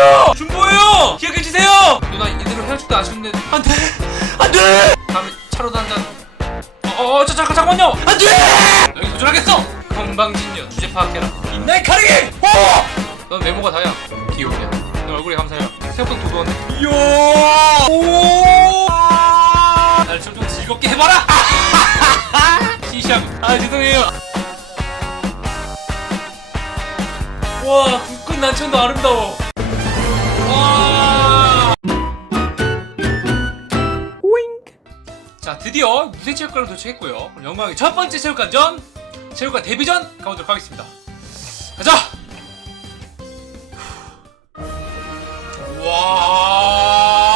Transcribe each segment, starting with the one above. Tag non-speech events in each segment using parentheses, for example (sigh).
준보예요! 준보예요! 기억해 주세요! 누나 이대로 헤어질도 아쉬운데 안돼! 안돼! 다음에 차로도 한잔 어어 저 잠깐 잠깐만요 안돼! 여기 도전하겠어 건방진년 주제 파악해라 인나이 카르기! 어! 넌 외모가 다야 귀여우냐 너 얼굴이 감사해요 생각보다 도도한데 이야! 오! 나를 좀, 좀 즐겁게 해봐라 (laughs) 시시하고 아 죄송해요. 와 국군 난천도 아름다워. 자 드디어 무쇠체육관을 도착했고요. 영광의 첫 번째 체육관전 체육관 데뷔전 가보도록 하겠습니다. 가자! 와,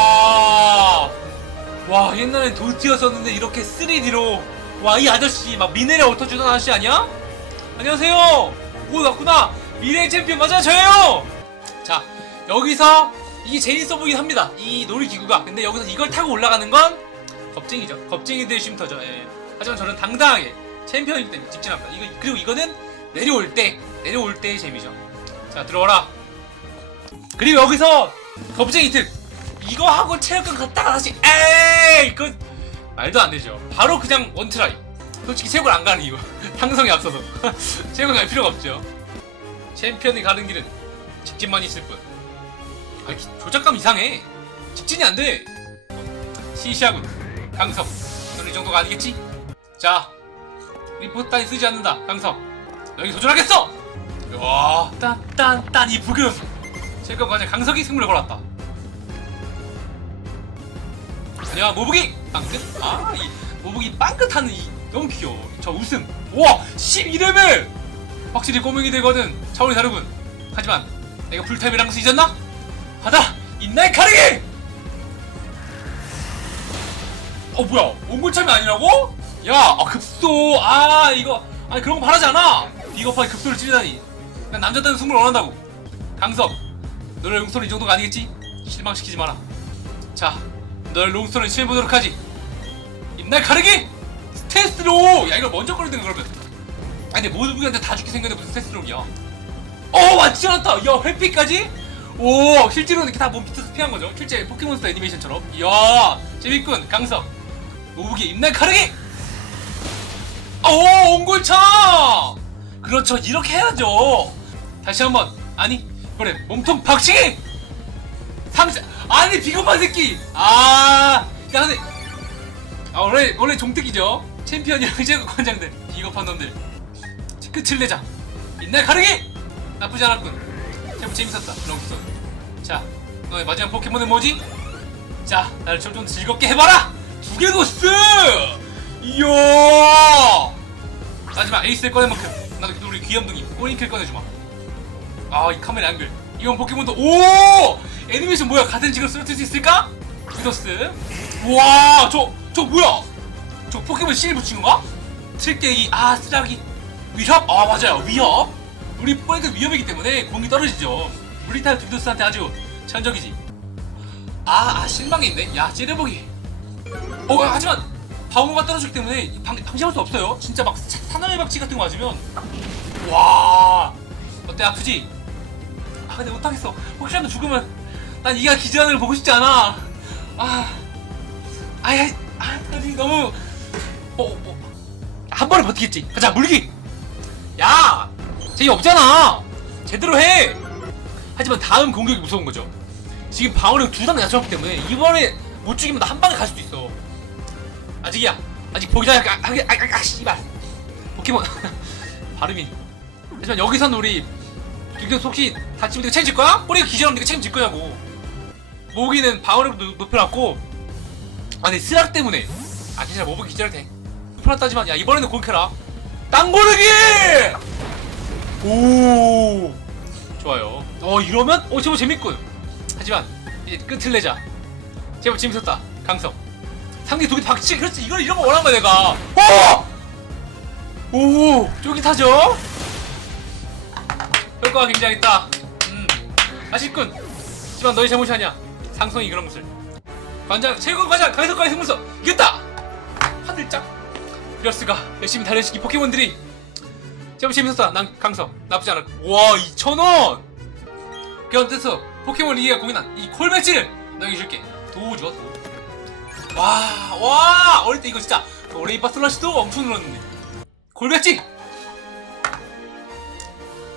와 옛날엔 돌티였었는데 이렇게 3D로 와 이 아저씨 막 미네랄 워터 주던 아저씨 아니야? 안녕하세요! 오 왔구나! 미래 챔피언 맞아 저예요! 자 여기서 이게 제일 보이긴 합니다. 이 놀이기구가. 근데 여기서 이걸 타고 올라가는 건 겁쟁이죠. 겁쟁이들 쉼터죠. 예. 하지만 저는 당당하게 챔피언이기 때문에 직진합니다. 이거, 그리고 이거는 내려올 때 내려올 때의 재미죠. 자 들어와라. 그리고 여기서 겁쟁이 특 이거 하고 체육관 갔다가 다시 에이! 그 말도 안 되죠. 바로 그냥 원트라이. 솔직히 체육관 안 가는 이유. (laughs) 상성이 앞서서. (laughs) 체육관 갈 필요가 없죠. 챔피언이 가는 길은 직진만 있을 뿐. 아, 기- 조작감 이상해. 직진이 안 돼. 시시하군 강석 너는 이 정도가 아니겠지? 자 리포트 따위 쓰지 않는다 강석 너에게 도전하겠어! 와 딴딴딴 이 부금 체육관 과장 강석이 승부를 걸었다. 야 모북이! 빵끝 아이 모북이 빵끝하는 이 너무 귀여워. 저 웃음 우와 12레벨! 확실히 꼬맹이 되거든 차원이 다르군. 하지만 내가 풀타임이랑 수 잊었나? 가다 인나의 가르기 어 뭐야? 옹골참이 아니라고? 야 아, 급소. 아 이거. 아니 그런 거 바라지 않아. 비겁하게 급소를 찌르다니. 난 남자다운 승부를 원한다고. 강석 너의 용서는 이 정도가 아니겠지? 실망시키지 마라. 자널 롱스톤을 시험해보도록 하지. 입날 가르기! 스테스로! 야 이걸 먼저 꺼내든 그러면. 아니 근데 모든 무기한테 다 죽게 생겼는데 무슨 스테스로이야 어 맞지 않았다. 야 회피까지? 오 실제로는 이렇게 다 몸 밑에서 피한 거죠? 실제 포켓몬스터 애니메이션처럼? 이야 재밌군. 강석 모부기 입날 가르기! 오 옹골차! 그렇죠. 이렇게 해야죠. 다시 한번. 아니 그래 몸통 박치기! 상자! 아니 비겁한 새끼! 아야 근데 아 원래 원래 종특이죠. 챔피언이 의제국 관장들 비겁한 놈들. 끝을 내자. 빛날 가르기! 나쁘지 않았군. 제법 재밌었다. 롱스톤 자 너의 마지막 포켓몬은 뭐지? 자 나를 좀, 좀 즐겁게 해봐라 두개 노스 이야! 마지막 에이스를 꺼낸 만큼 나도 우리 귀염둥이 꼬링클 꺼내주마. 아 이 카메라 앵글. 이건 포켓몬도 오! 애니메이션 뭐야? 같은 직업 쓰러뜨릴 수 있을까? 미더스 우와 저 저 뭐야? 저 포켓몬 실 붙인 건가? 틀깨기 아 쓰라기. 위협? 아 맞아요. 위협. 우리 포인트 위협이기 때문에 공이 떨어지죠. 물리타입 둠도스한테 아주 천적이지. 아, 아 실망이 있네. 야 찌르보기 어 하지만 방어가 떨어지기 때문에 방, 방심할 수 없어요. 진짜 막 사- 산화의 박치 같은 거 맞으면. 와. 어때 아프지? 아 근데 못하겠어. 혹시라도 죽으면 난 이가 기절하는 걸 보고 싶지 않아. 아. 아야 아 아니 너무. 어한 번에 버티겠지. 가자 물기. 야! 재미 없잖아. 제대로 해. 하지만 다음 공격이 무서운 거죠. 지금 방어력 두단 낮췄기 때문에 이번에 못 죽이면 나 한 방에 갈 수도 있어. 아직이야. 아직 보기 전에 아, 아, 아, 아, 아 씨발. 포켓몬. (laughs) 발음이. 하지만 여기선 우리 김경 혹시 다치면 내가 책임질 거야? 꼬리가 기절하면 내가 책임질 거냐고. 모기는 방어력도 높- 높여놨고. 아 근데 스락 때문에. 아 괜찮아 모기 기절할 돼. 높여놨다지만 야 이번에는 공켜라. 땅 고르기! 오. 좋아요. 어 이러면? 어 제법 재밌군. 하지만 이제 끝을 내자 제법 재밌었다. 강성. 상대 독이 박치 그렇지. 이걸 이런 거 원한 거야 내가. 어! 오! 쫄깃하죠? 효과가 굉장했다. 음. 아쉽군. 하지만 너의 잘못이 아니야. 상성이 그런 것을. 관장 최고 관장 강석과의 승부서 이겼다! 하늘짝. 이럴수가 열심히 달려시기 포켓몬들이 제법 재밌었다. 난 강석 나쁘지 않았고. 와 2,000원! 그런 뜻서 포켓몬 리그가 공인한 이 콜배지를 너에게 줄게 도우 줘 도우 와와! 어릴 때 이거 진짜 그 오레이파 슬러시도 엄청 눌렀는데. 골배지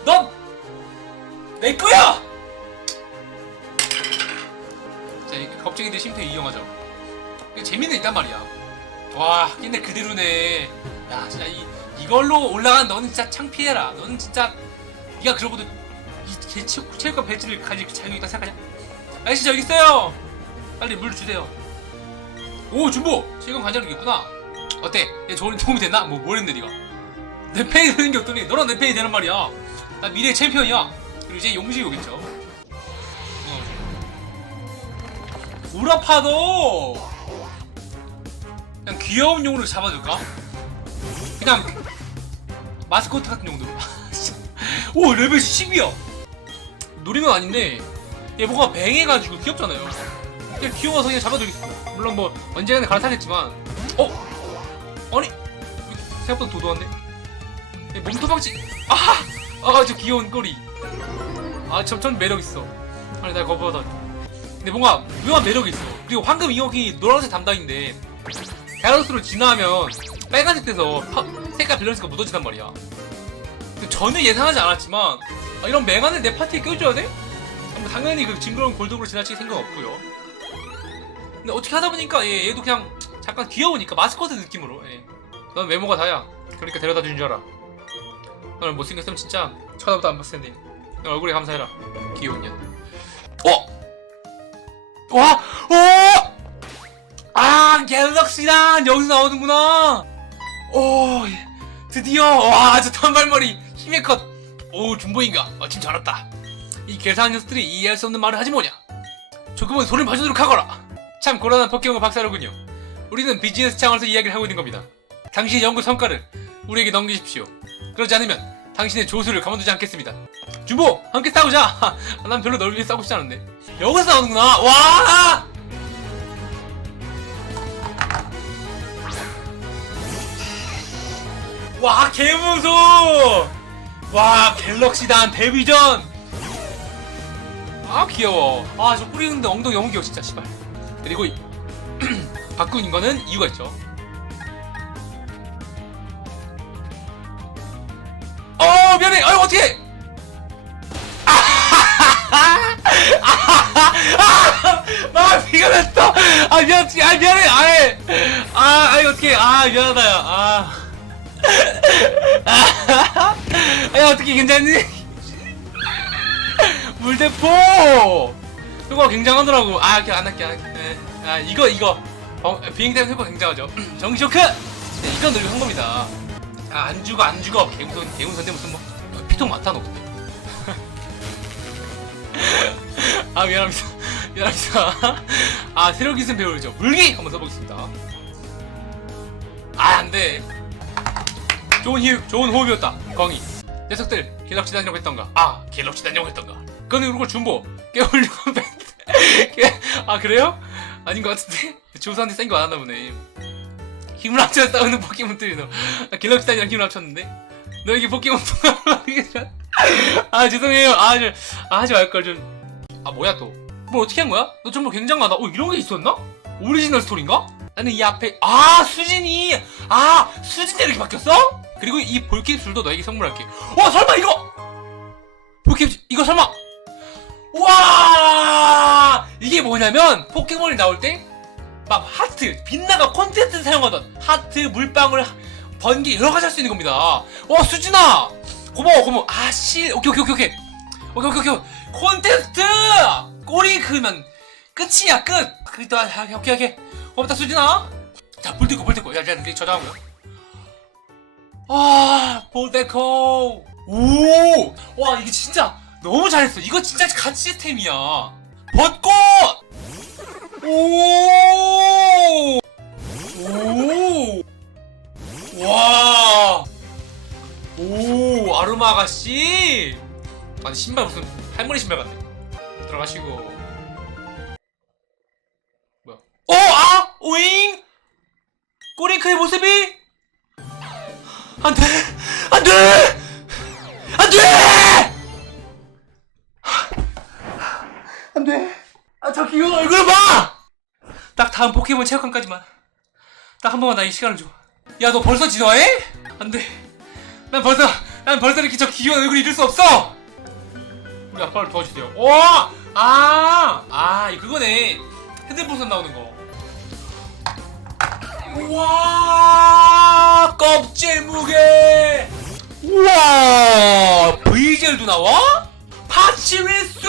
넌내 거야! 자이 겁쟁이들 심표 이용하죠. 재미는 있단 말이야. 와 근데 그대로네. 야 진짜 이 이걸로 올라간 너는 진짜 창피해라. 너는 진짜 네가 그러고도 이 개- 체육- 체육관 배지를 가질 자격이 있다 생각하냐? 아저씨 저기 있어요 빨리 물 주세요. 오 준보! 체육관 관장이 있구나. 어때? 얘 좋은 도움이 됐나? 뭐 뭐랬는데 네가? 내 페이 되는 게 없더니 너랑 내 페이 되는 말이야. 나 미래 챔피언이야. 그리고 이제 용식이 오겠죠. 어. 우라파도! 그냥 귀여운 용으로 잡아줄까? 그냥 마스코트 같은 용도로. (laughs) 오 레벨 10이야. 노리는 아닌데 얘 뭔가 뱅해가지고 귀엽잖아요 그냥 귀여워서 그냥 잡아주겠습니다 물론 뭐 언젠가는 갈아타겠지만 어? 아니 생각보다 도도한데? 얘 몸토박지 아하! 아저 귀여운 꼬리 아전 매력있어 아니 나 거부하다 근데 뭔가 묘한 매력이 있어 그리고 황금 이옥이 노란색 담당인데 가로수로 진화하면 빨간색 돼서 파- 색깔 밸런스가 무너진단 말이야 전혀 예상하지 않았지만 아, 이런 맹안을 내 파티에 껴줘야 돼? 아, 뭐 당연히 그 징그러운 골독으로 지나칠 생각 없고요 근데 어떻게 하다 보니까 얘, 얘도 그냥 잠깐 귀여우니까 마스코트 느낌으로 예. 넌 외모가 다야. 그러니까 데려다 준줄 알아. 넌 못생겼으면 진짜 쳐다보도 안 봤을 텐데. 넌 얼굴에 감사해라. 귀여운 년. 어? 와! 어! 아 갤럭시란 여기서 나오는구나! 오 예. 드디어 와 저 단발머리 힘의 컷오 준보인가? 마침 잘 왔다. 이 계산 녀석들이 이해할 수 없는 말을 하지 뭐냐? 조금은 손을 봐주도록 하거라 참 고란한 포켓몬 박사로군요. 우리는 비즈니스 창원에서 이야기를 하고 있는 겁니다. 당신의 연구 성과를 우리에게 넘기십시오. 그러지 않으면 당신의 조수를 가만두지 않겠습니다. 준보 함께 싸우자. (laughs) 난 별로 널 위해 싸우고 싶지 않은데. 여기서 나오는구나. 와! 와 개무소 와 갤럭시단 데뷔전! 아 귀여워. 아 저 뿌리는데 엉덩이 너무 귀여워 진짜 씨발 그리고 이- (clears throat) 바꾼 거는 이유가 있죠. 어 미안해. 아유 어떻게 (laughs) 아 비가 났어 아 미안 아 미안해. 아예. 아 아이 어떻게 아 미안하다 야아. 야 (laughs) 어떻게 괜찮니? (laughs) 물대포! 효과가 굉장하더라고. 아, 이렇게 안 할게, 안 할게. 네. 아, 이거, 이거. 어, 비행 때문에 효과 굉장하죠. (clears throat) 정시호크! 네, 이건 늙은 한 겁니다. 아, 안 죽어, 안 죽어. 개운선, 개운선데 무슨 뭐. 어, 피통 많다, 너 근데. 아, 미안합니다. (laughs) 미안합니다. 아, 새로 기술 배우죠. 물기! 한번 써보겠습니다. 아, 안 돼. 좋은 히 좋은 호흡이었다. 광희. 녀석들 갤럭시 다니려고 했던가? 아 갤럭시 다니려고 했던가? 그거는 그리고 준보 깨우려고 (laughs) 깨- 아 그래요? 아닌 것 같은데 (laughs) 조사한테 센 거 안 하나 보네. 힘을 합쳐 싸우는 포켓몬들이 너 아, 갤럭시 다니랑 힘을 합쳤는데 너에게 포켓몬 통합을 (laughs) 아 죄송해요. 아, 저, 아 하지 말걸 좀. 아 뭐야 또? 뭘 어떻게 한 거야? 너 정말 굉장하다. 어 이런 게 있었나? 오리지널 스토리인가? 나는 이 앞에 아 수진이 아 수진이 이렇게 바뀌었어? 그리고 이 볼캡 줄도 너에게 선물할게. 와 설마 이거 볼캡 줄- 이거 설마 와! 이게 뭐냐면 포켓몬이 나올 때 막 하트 빛나가 콘텐츠 사용하던 하트 물방울 번개 여러 가지 할 수 있는 겁니다. 와 수진아! 고마워 고마워. 아씨. 오케이 오케이 오케이 오케이. 오케이 오케이 오케이. 콘테스트 꼬리 그면 끝이야 끝. 그다 오케이 오케이. 고맙다 수진아. 자불 뜯고 불 뜯고. 야 야, 저장하고요. 아, 볼 데코. 오! 와, 이게 진짜 너무 잘했어. 이거 진짜 가치 시스템이야. 벚꽃! 오! 오! 와! 오, 아르마 아가씨! 아니, 신발 무슨 할머니 신발 같네. 들어가시고. 뭐야? 어, 아! 오잉! 꼬링크의 모습이? 안 돼! 안 돼! 안 돼! 안 돼. 아, 저 귀여운 얼굴 봐! 딱 다음 포켓몬 체육관까지만. 딱 한 번만 나 이 시간을 줘. 야, 너 벌써 진화해? 안 돼. 난 벌써, 난 벌써 이렇게 저 귀여운 얼굴 잃을 수 없어! 우리 아빠를 도와주세요. 오! 아! 아, 그거네. 핸드폰선 나오는 거. 우와! 껍질 무게! 우와! 브이젤도 나와? 파치리스!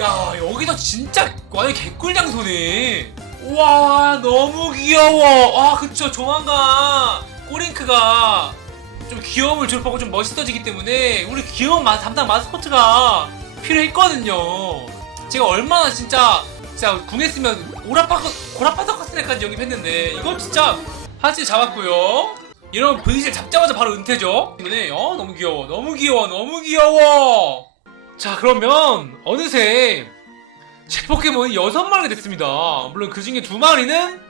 수야 여기서 진짜 완전 개꿀 장소네 우와 너무 귀여워. 아 그쵸 조만간 꼬링크가 좀 귀여움을 졸업하고 좀 멋있어지기 때문에 우리 귀여운 마, 담당 마스코트가 필요했거든요. 제가 얼마나 진짜 진짜 궁했으면 오라파크 고라파서커스까지 영입했는데 이건 진짜 하지 잡았고요. 이런 브이젤 잡자마자 바로 은퇴죠. 때문에 어 너무 귀여워. 너무 귀여워. 너무 귀여워 자 그러면 어느새 제 포켓몬이 여섯 마리가 됐습니다. 물론 그 중에 두 마리는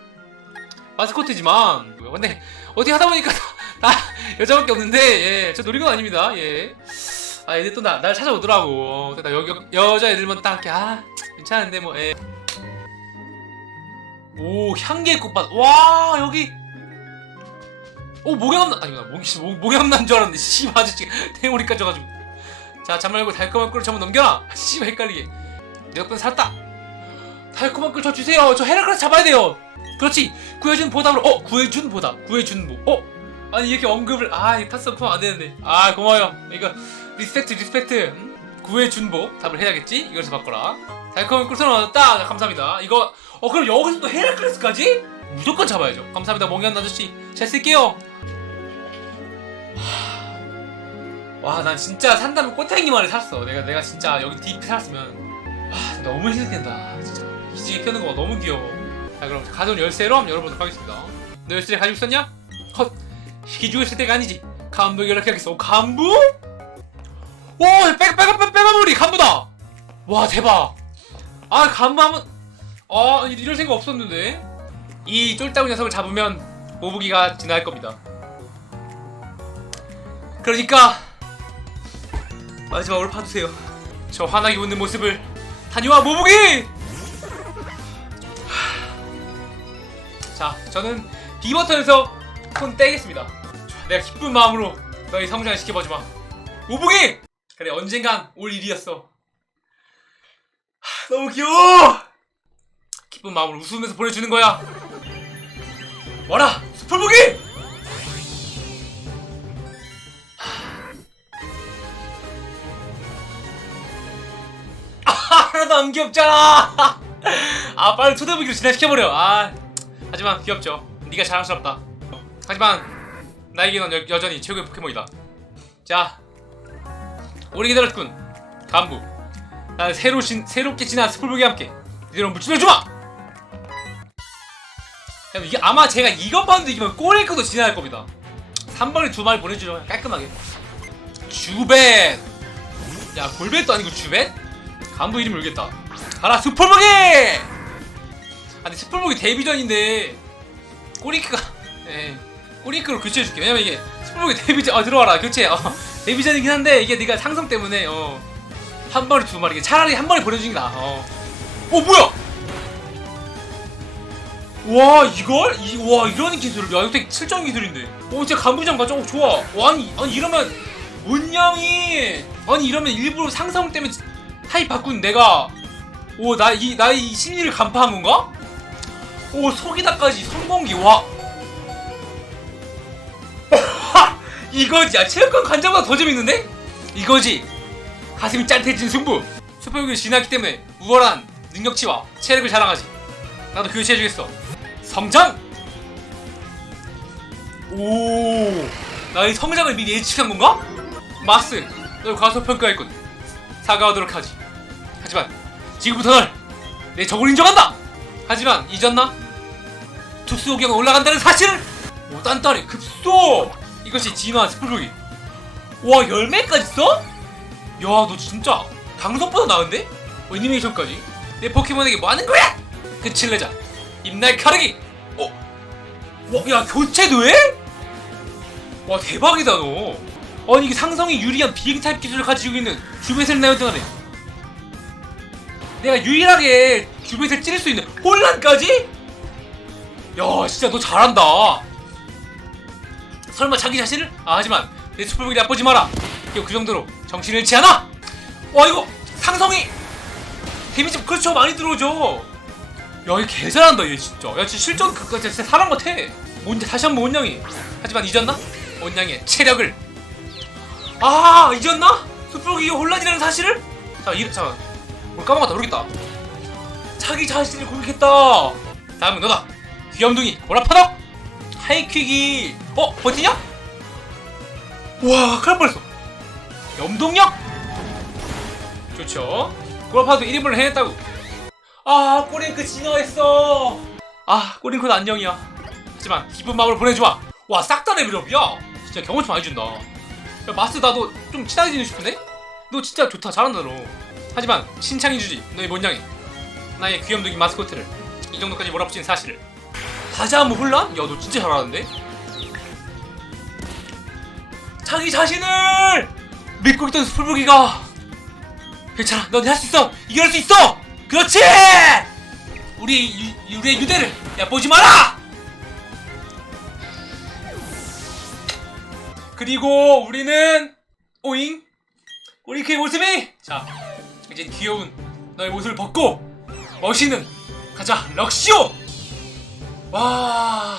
마스코트지만 근데 어떻게 하다 보니까 다 여자밖에 없는데 예 저 노린 건 아닙니다. 예 아 얘들 또 나 날 찾아오더라고. 나 여, 여, 여자 애들만 딱 이렇게 아 괜찮은데 뭐 예. 오 향기의 꽃밭. 와 여기. 오 목욕남 아니 목이 목, 목욕남 줄 알았는데 씨발 아저씨가 대머리까지 져가지고 자 잠 말고 달콤한 꿀을 전부 넘겨라. 씨발 헷갈리게. 내 덕분에 살았다. 달콤한 꿀 저 주세요. 저 헤라클라스 잡아야 돼요. 그렇지. 구해준 보답으로 어 구해준 보답. 구해준 보 어? 아니 이렇게 언급을 아 탔어 그럼 안 되는데. 아 고마워요. 이거 리스펙트 리스펙트. 음? 구해준 보 답을 해야겠지? 이걸서 바꿔라. 달콤한 꿀 선언 얻었다. 자, 감사합니다. 이거 어 그럼 여기서 또 헤라클레스까지? 무조건 잡아야죠. 감사합니다 몽현 아저씨. 잘 쓸게요 와 난 진짜 산다면 꽃향기만을 샀어. 내가 내가 진짜 여기 딥 살았으면. 와 너무 희생된다. 진짜. 기지개 펴는 거 너무 귀여워. 자 그럼 가져온 열쇠로 열어보도록 하겠습니다. 너 열쇠 가지고 있었냐? 헛. 기죽고 있을 때가 아니지. 간부 연락해야겠어. 오, 간부? 오 빼, 빼가 빼, 빼가머리. 간부다. 와 대박. 아 간부 한번. 아 이럴 생각 없었는데. 이 쫄따구 녀석을 잡으면 모부기가 진화할 겁니다. 그러니까 마지막으로 봐주세요. 저 환하게 웃는 모습을 다녀와 모부기 자 저는 B버튼에서 손 떼겠습니다. 내가 기쁜 마음으로 너희 성장을 시켜봐주마. 모부기 그래 언젠간 올 일이었어. 하, 너무 귀여워! 기쁜 마음으로 웃으면서 보내주는 거야. 와라 스풀무기 하나도 안 귀엽잖아. (laughs) 아 빨리 초대무기로 진화시켜버려. 아 하지만 귀엽죠. 네가 자랑스럽다. 하지만 나에게 넌 여, 여전히 최고의 포켓몬이다. 자 오래 기다렸군. 간부. 나는 새로 신, 새롭게 진화한 스풀무기와 함께 이대로 물질러주마! 야, 이게 아마 제가 이것 봤는데 이기면 꼬레이크도 진화할 겁니다. 3번에 두 마리 보내주죠 깔끔하게. 주벳 야 골벳도 아니고 주벳? 간부 이름 모르겠다. 가라 스풀무기! 아니 스풀무기 데뷔전인데 꼬링크가 예 꼬링크로 교체해줄게. 왜냐면 이게 스풀무기 데뷔전 아 들어와라. 교체 어 데뷔전이긴 한데 이게 네가 상성 때문에 어한 마리 두 마리 차라리 한 마리 보내주는 게 나아. 어. 어 뭐야? 와 이걸? 이, 와 이런 기술 야 이거 되게 실전 기술인데. 오 진짜 간부장 가져 오 좋아. 와 아니, 아니 이러면 문양이 아니 이러면 일부러 상성 때문에 타입 바꾼 내가 오 나 이 나의 이 심리를 간파한 건가? 오 속이다까지 성공기 와 (laughs) 이거지 야 체육관 관장보다 더 재밌는데? 이거지 가슴이 짠해진 승부 슈퍼용기를 지났기 때문에 우월한 능력치와 체력을 자랑하지 나도 교체해주겠어 성장! 오 나의 성장을 미리 예측한 건가? 마스 널 과소평가했군 사과하도록 하지 하지만 지금부터 널내 적을 인정한다! 하지만 잊었나? 특수호경 올라간다는 사실을! 오 딴따리 급소! 이것이 진화 스프루기 와 열매까지 써? 야너 진짜 방송보다 나은데? 어, 애니메이션까지 내 포켓몬에게 뭐 하는 거야? 끝을 내자 입날 가르기 어? 와야 교체도 해? 와 대박이다 너 아니 이게 상성이 유리한 비행 타입 기술을 가지고 있는 주베셀 나이트가네 내가 유일하게 주변에서 찌를 수 있는 혼란까지? 야 진짜 너 잘한다 설마 자기 자신을? 아 하지만 내 수풀보기 나쁘지 마라 이거 그 정도로 정신을 잃지 않아? 와 이거 상성이 데미지 그렇죠 많이 들어오죠 야얘 개잘한다 얘 진짜 야 진짜 실전 그거 진짜 사람 같아 뭔데 다시 한번 온양이 하지만 잊었나? 온양의 체력을 아 잊었나? 수풀보기 혼란이라는 사실을? 자 이, 잠깐 뭘 까먹었다. 모르겠다. 자기 자신을 공격했다. 다음은 너다. 귀염둥이 오라파덕 하이킥이 어 버티냐? 와 큰일 날 뻔했어. 염동력? 좋죠. 오라파도 1인분을 해냈다고. 아 꼬링크 진화했어. 아 꼬링크는 안녕이야. 하지만 기쁜 마음으로 보내주마. 와 싹 다 레벨업이야. 진짜 경험치 많이 준다. 야, 마스 나도 좀 친하게 지내고 싶은데? 너 진짜 좋다. 잘한다 너 하지만 칭찬해주지 너의 뭔양이 나의 귀염둥이 마스코트를 이 정도까지 몰아붙인 사실을 다시 한번 혼란? 야너 진짜 잘하는데? 자기 자신을 믿고 있던 스풀부기가 괜찮아 넌 할 수 있어 이겨낼 수 있어! 그렇지! 우리 유, 우리의 유대를 얕보지 마라! 그리고 우리는 오잉? 우리 그의 모습이? 자 이제 귀여운 너의 모습을 벗고 멋있는 가자 럭시오 와.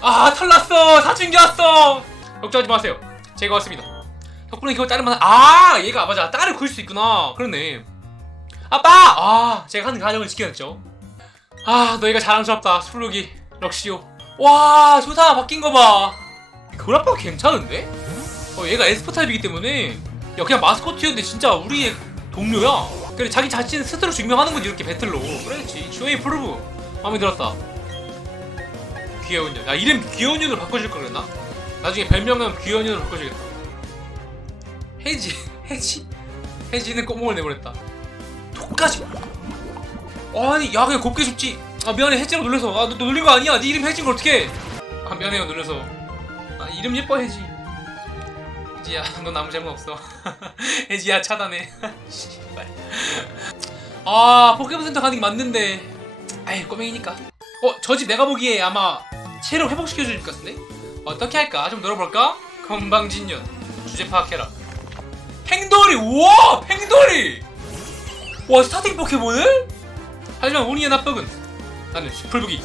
아, 털났어! 사춘기 왔어! 걱정하지 마세요. 제가 왔습니다. 덕분에 이거 딸을 만나, 아! 얘가, 맞아. 딸을 구할 수 있구나. 그렇네. 아빠! 아, 제가 하는 가정을 지켜냈죠. 아, 너희가 자랑스럽다. 술룩이, 럭시오. 와, 좋다. 바뀐 거 봐. 그 아빠가 괜찮은데? 어, 얘가 에스퍼 타입이기 때문에, 야, 그냥 마스코트였는데 진짜 우리의 동료야. 그래, 자기 자신 스스로 증명하는 거지, 이렇게 배틀로. 그렇지. 쇼웨이 프루브. 마음에 들었다. 귀여운 년. 야, 이름 귀여운 년으로 바꿔줄 걸 그랬나? 나중에 별명은 귀여운 년으로 바꿔주겠다. 해지, (laughs) 해지? 해지는 꼬몽을 내보냈다. 독까지. 아니, 야, 그냥 곱게 죽지. 아, 미안해, 해지라고 놀려서. 아, 너, 너 놀린 거 아니야. 네 이름 해진 걸 어떡해. 아, 미안해요, 놀려서. 아, 이름 예뻐, 해지. 해지야, 넌 아무 잘못 없어. (laughs) 해지야, 차단해. (laughs) 씨발. 아, 포켓몬 센터 가는 게 맞는데. 아이, 꼬맹이니까. 어, 저 집 내가 보기에 아마 체력 회복시켜줄 것 같은데? 어떻게 할까? 좀 놀아볼까? 건방진년. 주제 파악해라. 팽돌이! 우와! 팽돌이! 와, 스타팅 포켓몬을? 하지만 운이의 나쁘군. 나는 슈플북이.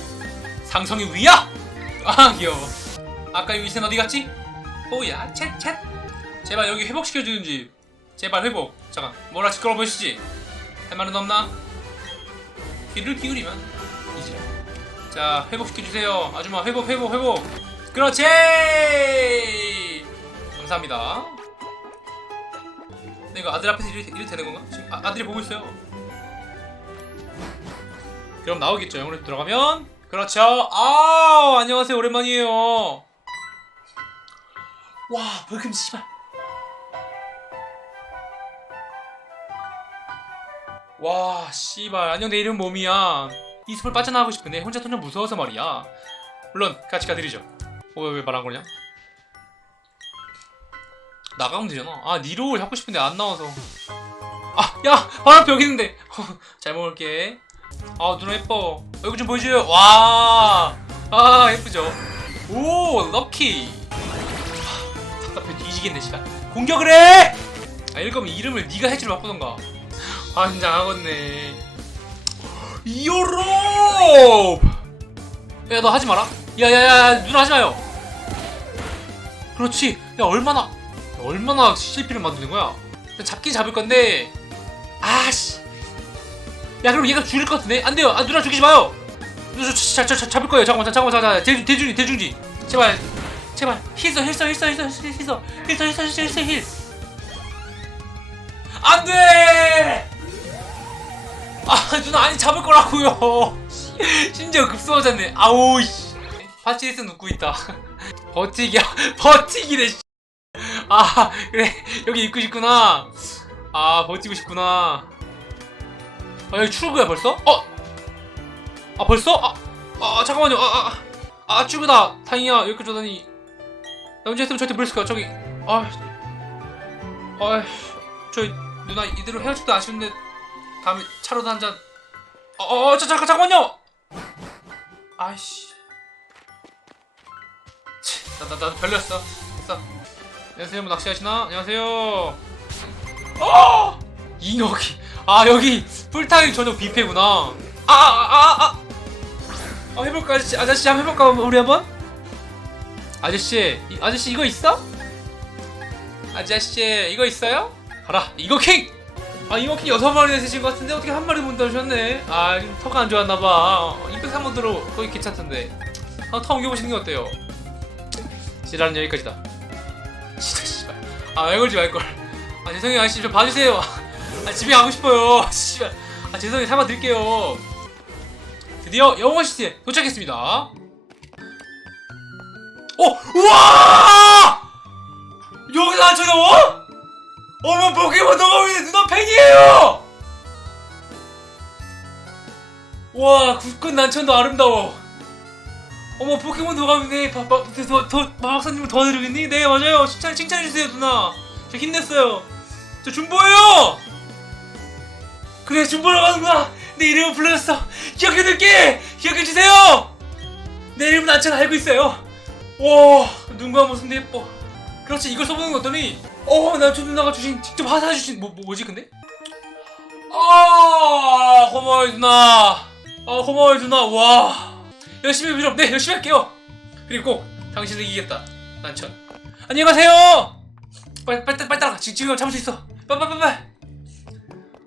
상성이 위야! 아, 귀여워. 아까 이 위센 어디 갔지? 오야, 챗, 챗. 제발 여기 회복시켜주는지. 제발 회복. 잠깐, 뭐라 시끄러워 보이시지? 할 말은 없나? 귀를 기울이면 이지라. 자, 회복시켜주세요. 아줌마, 회복, 회복, 회복. 그렇지! 감사합니다. 근데 이거 아들 앞에서 이리, 이리 되는 건가? 지금 아, 아들이 보고 있어요. 그럼 나오겠죠. 영으로 들어가면. 그렇죠. 아, 안녕하세요. 오랜만이에요. 와, 벌금 씨발. 와, 씨발. 안녕, 내 이름 몸이야. 이 숲을 빠져나가고 싶은데 혼자 좀 무서워서 말이야. 물론 같이 가드리죠. 어, 왜말안 거냐? 나가면 되잖아. 아, 니로를 하고 싶은데 안 나와서. 아, 야! 바로 앞에 여기 있는데! (laughs) 잘 먹을게. 아, 누나 예뻐. 여기 좀 보여줘요. 와! 아, 예쁘죠? 오, 럭키! 하, 답답해 뒤지겠네, 씨발. 공격을 해! 아, 이럴 거면 이름을 네가 해주로 바꾸던가. 아, 진짜 하겠네. 요로! 야, 너 하지 마라. 야, 야, 야, 누나 하지 마요. 그렇지. 야, 얼마나, 야, 얼마나 CCP를 만드는 거야? 야, 잡긴 잡을 건데, 아씨. 야, 그럼 얘가 죽일 것 같은데? 안 돼요. 아, 누나 죽이지 마요. 누나 저, 저, 저, 저, 잡을 거예요. 잠깐만, 잠깐만, 잠깐만. 대중, 대중지, 대중지. 제발, 제발. 힐써, 힐써, 힐써, 힐써, 힐써, 힐써, 힐써, 힐써, 힐써, 힐. 안 돼! 아, 누나 아니 잡을 거라고요. (laughs) 심지어 급소하잖네. 아우 씨. 파치리스 눕고 있다. (laughs) 버티기야. (laughs) 버티기래. 씨. 아 그래 여기 있고 싶구나. 아 버티고 싶구나. 아 여기 출구야 벌써? 어? 아 벌써? 아, 아 잠깐만요. 아, 아, 아 출구다. 다행이야 여기까지 오다니. 나 언제 했으면 저한테 물었을 거야 저기. 아, 아, 저희 누나 이대로 헤어질도 아쉬운데 다음에 차로도 한 잔. 어 어 저 잠깐 잠깐만요! 아이씨. 나나 나, 나 별로였어. 됐어. 안녕하세요 뭐 낚시하시나? 안녕하세요. 어! 잉여기. 아 여기 풀타임 전용 뷔페구나. 아아 아 아! 아, 아, 해볼까? 아저씨 아저씨 한번 해볼까? 우리 한번? 아저씨 이, 아저씨 이거 있어? 아저씨 이거 있어요? 가라. 이거 킹 아 이모킹 여섯 마리나 쓰신 것 같은데 어떻게 한 마리 못 다루셨네? 아 지금 터가 안 좋았나봐. 203번으로 거의 괜찮던데. 한번 터 옮겨보시는 게 어때요? 지랄은 여기까지다. 진짜 씨발. 아말 걸지 말걸. 아 죄송해요. 아저씨 좀 봐주세요. 아 집에 가고 싶어요. 씨발. 아 죄송해요. 사과 드릴게요. 드디어 영원시티에 도착했습니다. 어 우와! 여기서 안 쳐다워? 어머 포켓몬 도감이네 누나 팬이에요! 와 국군 난천도 아름다워. 어머 포켓몬 도감이네 마박사님을 도와드리겠니? 네 맞아요. 칭찬, 칭찬해주세요 누나. 저 힘냈어요. 저 준보예요! 그래 준보라고 하는구나 내 이름을 불러줬어. 기억해둘게! 기억해주세요! 내 이름은 난천 알고 있어요. 와 눈과 모습도 예뻐. 그렇지 이걸 써보는 거 어떠니? 어 난초 누나가 주신 직접 하사 주신 뭐, 뭐 뭐 지 근데? 아 고마워요 누나. 아 고마워요 누나. 와. 열심히 해보죠 네 열심히 할게요. 그리고 꼭 당신을 이기겠다. 난천. 안녕히 가세요. 빨리 빨리 빨리 따라가. 지금 지금 잡을 수 있어. 빨리 빨리 빨리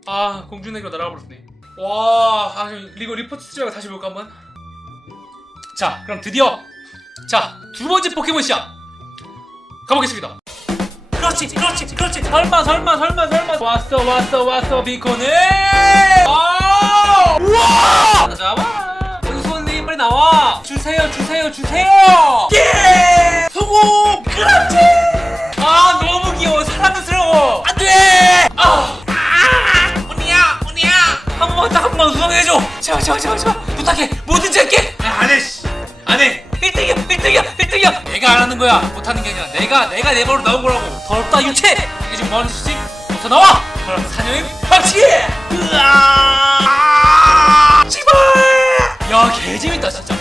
아 공주네가 날아가 버렸네. 와 아 이거 리포트 쓰자고 다시 볼까 한번? 자 그럼 드디어 자 두 번째 포켓몬 시작 가보겠습니다. 그렇지, 그렇지, 그렇지. 설마, 설마, 설마, 설마. 왔어, 왔어, 왔어, 비코네. 아, 우와. 잡아. 빨리 나와. 주세요, 주세요, 주세요. 예. 성공. 그렇지. 아, 너무 귀여워. 사랑스러워. 안돼. 아. 아, 언니야, 언니야. 한 번만 딱한 번만 우승해줘. 제발, 제발, 제발, 제발. 부탁해. 뭐든지 할게. 안 해, 씨. 안 해. 거야. 못하는 게 아니라 내가, 내가 내 발로 나온 거라고. 더럽다, 유체. 이게 지금 뭐하는 짓이지? 어서 나와. 그럼 사냥의 방치. 으아. 제발. 야, 개 재밌다, 진짜.